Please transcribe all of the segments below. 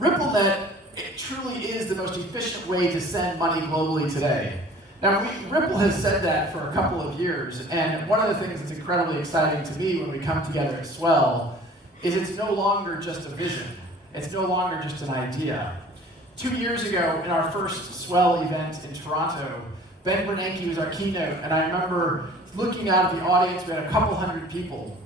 RippleNet, it truly is the most efficient way to send money globally today. Now, Ripple has said that for a couple of years, and one of the things that's incredibly exciting to me when we come together at Swell is it's no longer just a vision. It's no longer just an idea. 2 years ago, in our first Swell event in Toronto, Ben Bernanke was our keynote, and I remember looking out at the audience, we had a couple hundred people.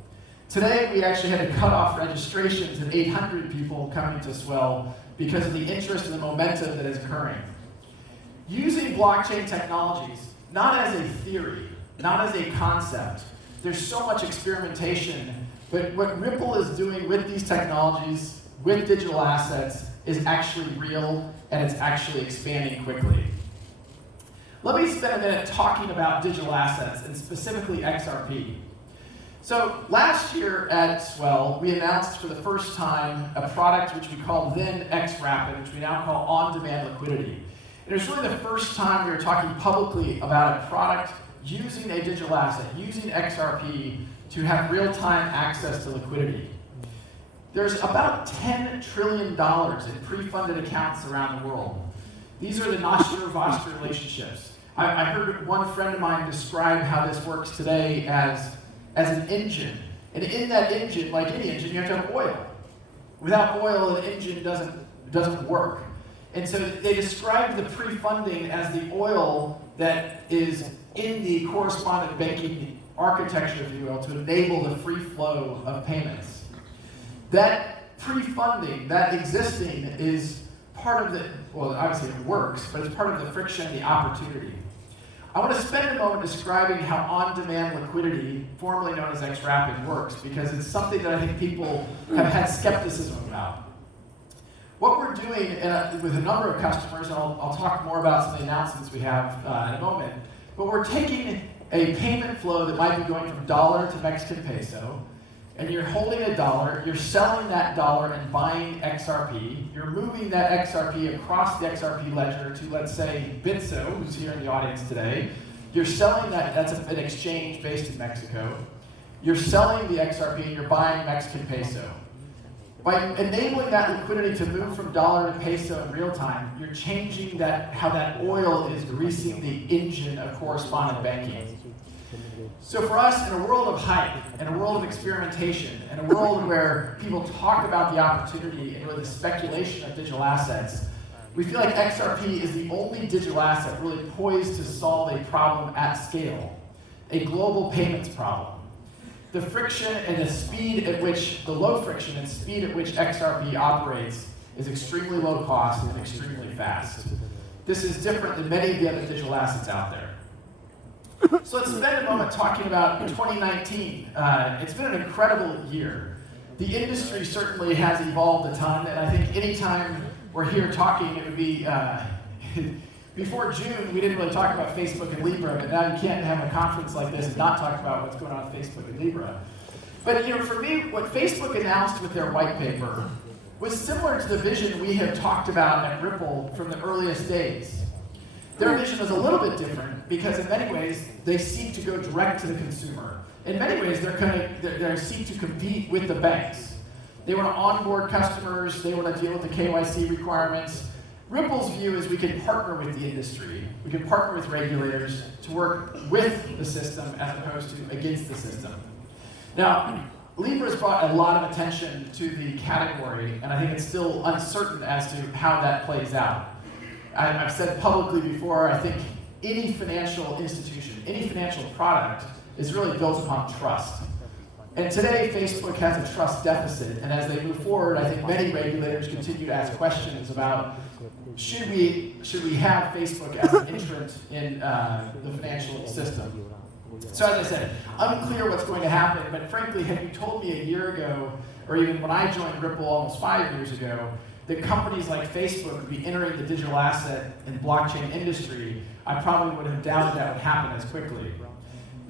Today, we actually had to cut off registrations at 800 people coming to Swell because of the interest and the momentum that is occurring. Using blockchain technologies, not as a theory, not as a concept, there's so much experimentation, but what Ripple is doing with these technologies, with digital assets, is actually real, and it's actually expanding quickly. Let me spend a minute talking about digital assets, and specifically XRP. So last year at Swell, we announced for the first time a product which we called then XRapid, which we now call on-demand liquidity. And it was really the first time we were talking publicly about a product using a digital asset, using XRP to have real-time access to liquidity. There's about $10 trillion in pre-funded accounts around the world. These are the Nostra-Vostra relationships. I heard one friend of mine describe how this works today as an engine. And in that engine, like any engine, you have to have oil. Without oil, an engine doesn't work. And so they described the pre-funding as the oil that is in the correspondent banking architecture, if you will, to enable the free flow of payments. That pre-funding, that existing, is part of the, well, obviously it works, but it's part of the friction, the opportunity. I want to spend a moment describing how on-demand liquidity, formerly known as XRapid, works, because it's something that I think people have had skepticism about. What we're doing with a number of customers, and I'll talk more about some of the announcements we have in a moment, but we're taking a payment flow that might be going from dollar to Mexican peso, and you're holding a dollar, you're selling that dollar and buying XRP, you're moving that XRP across the XRP ledger to, let's say, Bitso, who's here in the audience today. You're selling that, that's an exchange based in Mexico. You're selling the XRP and you're buying Mexican peso. By enabling that liquidity to move from dollar to peso in real time, you're changing how that oil is greasing the engine of correspondent banking. So for us, in a world of hype, in a world of experimentation, in a world where people talk about the opportunity and really the speculation of digital assets, we feel like XRP is the only digital asset really poised to solve a problem at scale, a global payments problem. The friction and the speed at which, the low friction and speed at which XRP operates is extremely low cost and extremely fast. This is different than many of the other digital assets out there. So let's spend a moment talking about 2019. It's been an incredible year. The industry certainly has evolved a ton, and I think anytime we're here talking, it would be, before June, we didn't really talk about Facebook and Libra, but now you can't have a conference like this and not talk about what's going on with Facebook and Libra. But for me, what Facebook announced with their white paper was similar to the vision we have talked about at Ripple from the earliest days. Their vision is a little bit different because in many ways they seek to go direct to the consumer. In many ways they seek to compete with the banks. They want to onboard customers, they want to deal with the KYC requirements. Ripple's view is we can partner with the industry, we can partner with regulators to work with the system as opposed to against the system. Now, Libra's brought a lot of attention to the category, and I think it's still uncertain as to how that plays out. I've said publicly before, I think any financial institution, any financial product is really built upon trust. And today, Facebook has a trust deficit, and as they move forward, I think many regulators continue to ask questions about should we have Facebook as an entrant in the financial system. So as I said, unclear what's going to happen, but frankly, had you told me a year ago, or even when I joined Ripple almost 5 years ago, that companies like Facebook would be entering the digital asset and blockchain industry, I probably would have doubted that would happen as quickly.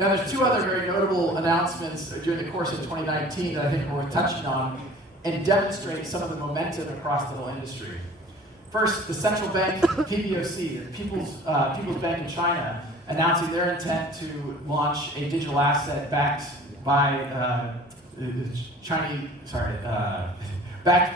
Now there's two other very notable announcements during the course of 2019 that I think are worth touching on and demonstrate some of the momentum across the whole industry. First, the central bank, PBOC, the People's Bank in China, announcing their intent to launch a digital asset backed by backed